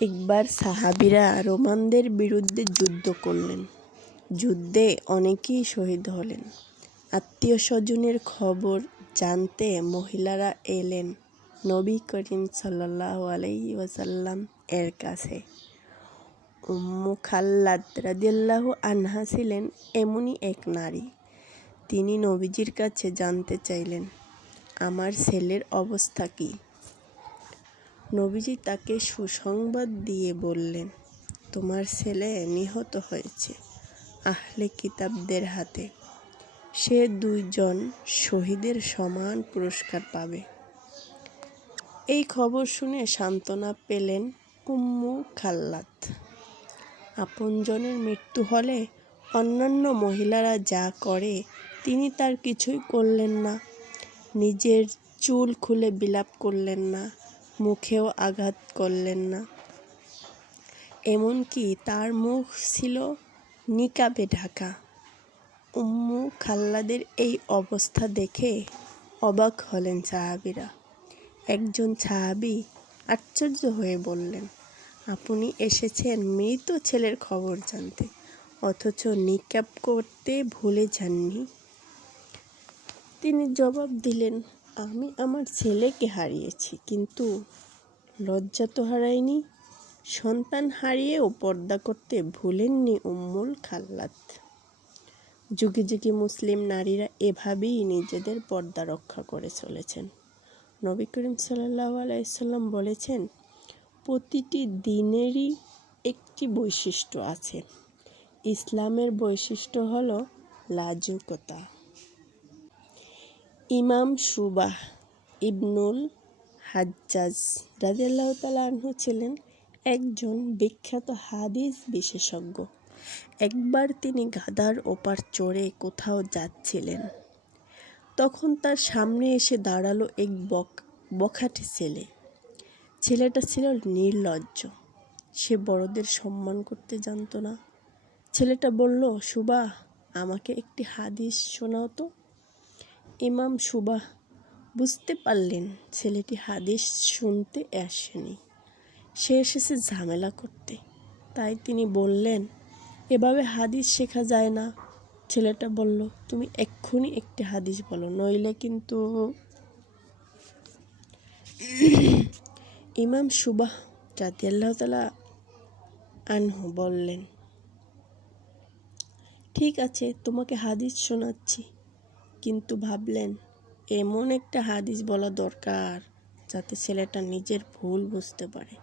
একবার সাহাবীরা রোমানদের বিরুদ্ধে যুদ্ধ করলেন। যুদ্ধে অনেকেই শহীদ হলেন। আত্মীয়স্বজনের খবর জানতে মহিলারা এলেন নবী করিম সাল্লাল্লাহু আলাইহি ওয়াসাল্লাম এর কাছে। উম্মু খাল্লাদ রাদিয়াল্লাহু আনহা ছিলেন এমনই এক নারী। তিনি নবীজির কাছে জানতে চাইলেন, আমার ছেলের অবস্থা কী? নবীজি তাকে সুসংবাদ দিয়ে বললেন, তোমার ছেলে নিহত হয়েছে আহলে কিতাবদের হাতে। সে 2 জন শহীদের সমান পুরস্কার পাবে। এই খবর শুনে সান্ত্বনা পেলেন উম্মু খাল্লাদ। আপনজনের মৃত্যু হলে অন্যান্য মহিলারা যা করে তিনি তার কিছুই করলেন না। নিজের চুল খুলে বিলাপ করলেন না, মুখেও আঘাত করলেন না। এমনকি তার মুখ ছিল নিকাবে ঢাকা। উম্মু খাল্লাদের এই অবস্থা দেখে অবাক হলেন সাহাবীরা। একজন সাহাবী আশ্চর্য হয়ে বললেন, আপনি এসেছেন মৃত ছেলের খবর জানতে, অথচ নিকাব করতে ভুলে যাননি। তিনি জবাব দিলেন, আমি আমার ছেলেকে হারিয়েছি, কিন্তু লজ্জা তো হারাইনি। সন্তান হারিয়েও পর্দা করতে ভুলেননি উম্মুল খাল্লাদ। যুগে যুগে মুসলিম নারীরা এভাবেই নিজেদের পর্দা রক্ষা করে চলেছেন। নবী করিম সাল্লাল্লাহু আলাইহি ওয়াসাল্লাম বলেছেন, প্রতিটি দিনেরই একটি বৈশিষ্ট্য আছে। ইসলামের বৈশিষ্ট্য হলো লাজুকতা। ইমাম শুবাহ ইবনুল হাজ্জাজ রাদিয়াল্লাহু তাআলা আনহু ছিলেন একজন বিখ্যাত হাদিস বিশেষজ্ঞ। একবার তিনি গাধার ওপর চড়ে কোথাও যাচ্ছিলেন। তখন তার সামনে এসে দাঁড়ালো এক বখাটে ছেলে। ছেলেটা ছিল নির্লজ্জ। সে বড়দের সম্মান করতে জানত না। ছেলেটা বলল, শুবাহ, আমাকে একটি হাদিস শোনাও তো। ইমাম শুবাহ বুঝতে পারলেন ছেলেটি হাদিস শুনতে আসেনি, সে এসেছে ঝামেলা করতে। তাই তিনি বললেন, এভাবে হাদিস শেখা যায় না। ছেলেটা বলল, তুমি এক্ষুনি একটি হাদিস বলো, নইলে কিন্তু। ইমাম শুবাহ রাদিয়াল্লাহু তাআলা আনহু বললেন, ঠিক আছে, তোমাকে হাদিস শোনাচ্ছি। কিন্তু ভাবলেন এমন একটা হাদিস বলা দরকার যাতে ছেলেটা নিজের ভুল বুঝতে পারে।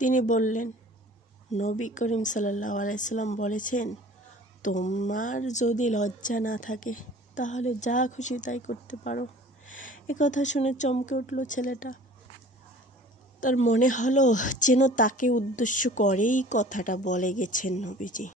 তিনি বললেন, নবী করিম সাল্লাল্লাহু আলাইহি সাল্লাম বলেছেন, তোমার যদি লজ্জা না থাকে তাহলে যা খুশি তাই করতে পারো। কথা শুনে চমকে উঠল ছেলেটা। তার মনে হলো যেন তাকে উদ্দেশ্য করেই কথাটা বলে গেছেন নবীজি।